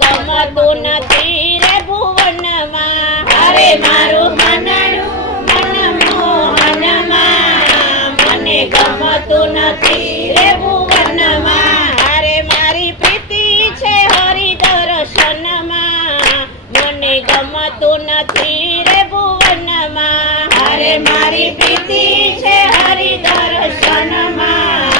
ગમતું નથી રે ભુવનમાં. અરે મારું મનડું મનમોહનમાં મને ગમતું નથી રે ભુવનમાં. અરે મારી પ્રીતિ છે હરિ દર્શનમાં મને ગમતું નથી રે ભુવનમાં. અરે મારી પ્રીતિ છે હરિ દર્શનમાં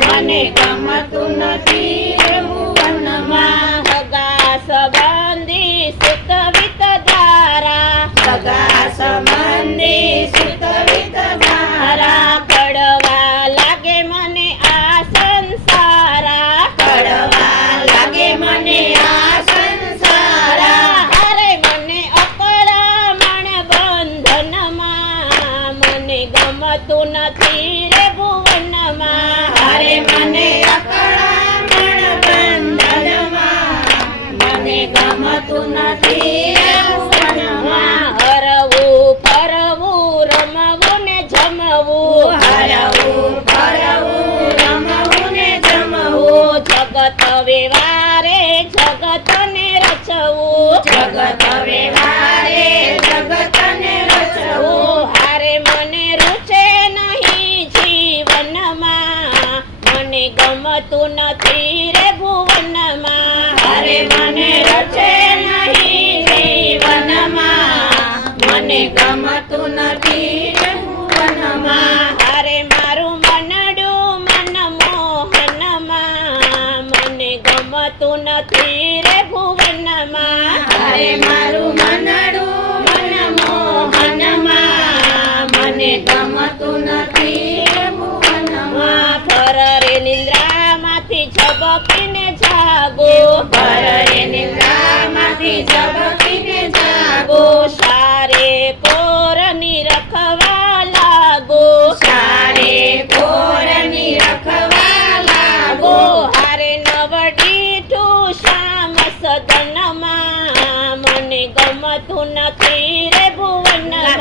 મને ગમતું નથી રે ભુવનમાં. સગા સંબંધી સુત વિત ધારા, સગા સંબંધી સુત વિત ધારા કડવા લાગે મને આ સંસારા, કડવા લાગે મને આ સંસારા. અરે મને અકળામણ બંધનમાં મને ગમતું નથી રે ભુવનમાં. અરે મને અકળામણ બંધનમાં મને ગમતું નથી રે ભુવનમાં. હરવું ફરવું રમવું ને જમવું, હરવું ફરવું રમવું ને જમવું. જગત વ્યવહારે જગત ને રચવું, જગત વ્યવહારે જગત ને રચવું. હારે મને રૂચે નહીં જીવનમાં મને ગમતું નથી રે ભુવનમાં. હારે મને રૂચે નહીં જીવનમાં મને ગમતું નથી રે ભુવનમાં. હારે મારું મનડું મનમોહનમાં મને ગમતું નથી રે ભુવનમાં. હારે મારું મનડું મનમોહનમાં મને ગમતું નથી રે ભુવનમાં. ફર રે નિંદ્રામાંથી ઝબકીને જાગો, ફર રે નિંદ્રામાંથી ઝબકીને જાગો. સારે કોરની રખવા લાગો, સારે કોરની રખવા લાગો. હારે નવડીઠું શ્યામ સદનમાં મને ગમતું નથી રે ભુવનમાં.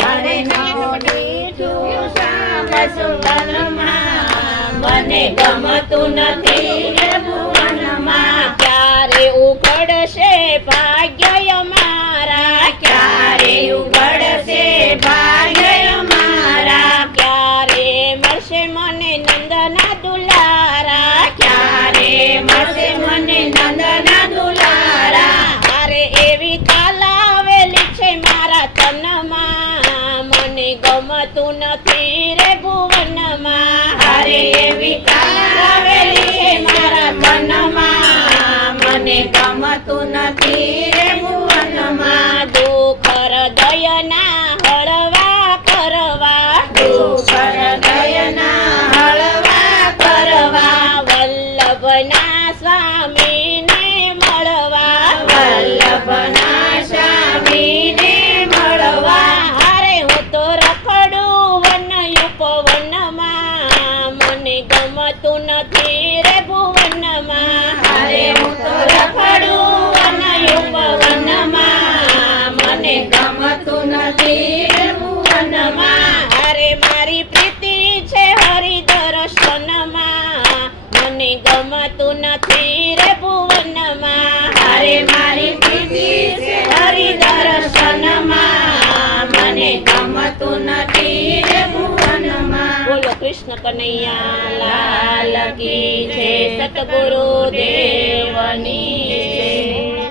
હારે નવડીઠું શ્યામ સદનમાં મને ગમતું નથી રે ભુવનમાં. ક્યારે ઉઘડશે ભાગ્ય મારા, ક્યારે ઉઘડશે ભાગ્ય મારા. ક્યારે મળશે મને નંદના દુલારા, ક્યારે મળશે મને નંદના દુલારા. હારે એવી તાલાવેલી છે મારા તનમાં મને ગમતું નથી રે ભુવનમાં. હારે એવી તાલાવેલી છે મારા તનમાં મને ગમતું નથી રે ભુવનમાં. દુઃખ હૃદયના હળવા કરવા, દુઃખ હૃદયના હળવા કરવા. વલ્લભના સ્વામીને મળવા, વલ્લભના સ્વામીને મળવા. હારે હું તો રખડું વન ઉપવનમાં મને ગમતું નથી રે ભુવનમાં. હારે હું તો રખડું વન ઉપવનમાં મને ગમતું નથી રે ભુવનમાં. હારે મારી પ્રીતિ છે હરિ દર્શનમાં મને ગમતું નથી રે ભુવનમાં. હારે મારી પ્રીતિ છે હરિ દર્શનમાં મને ગમતું નથી રે ભુવનમાં. બોલો કૃષ્ણ કનૈયા લાલ કી જય. સતગુરુ દેવ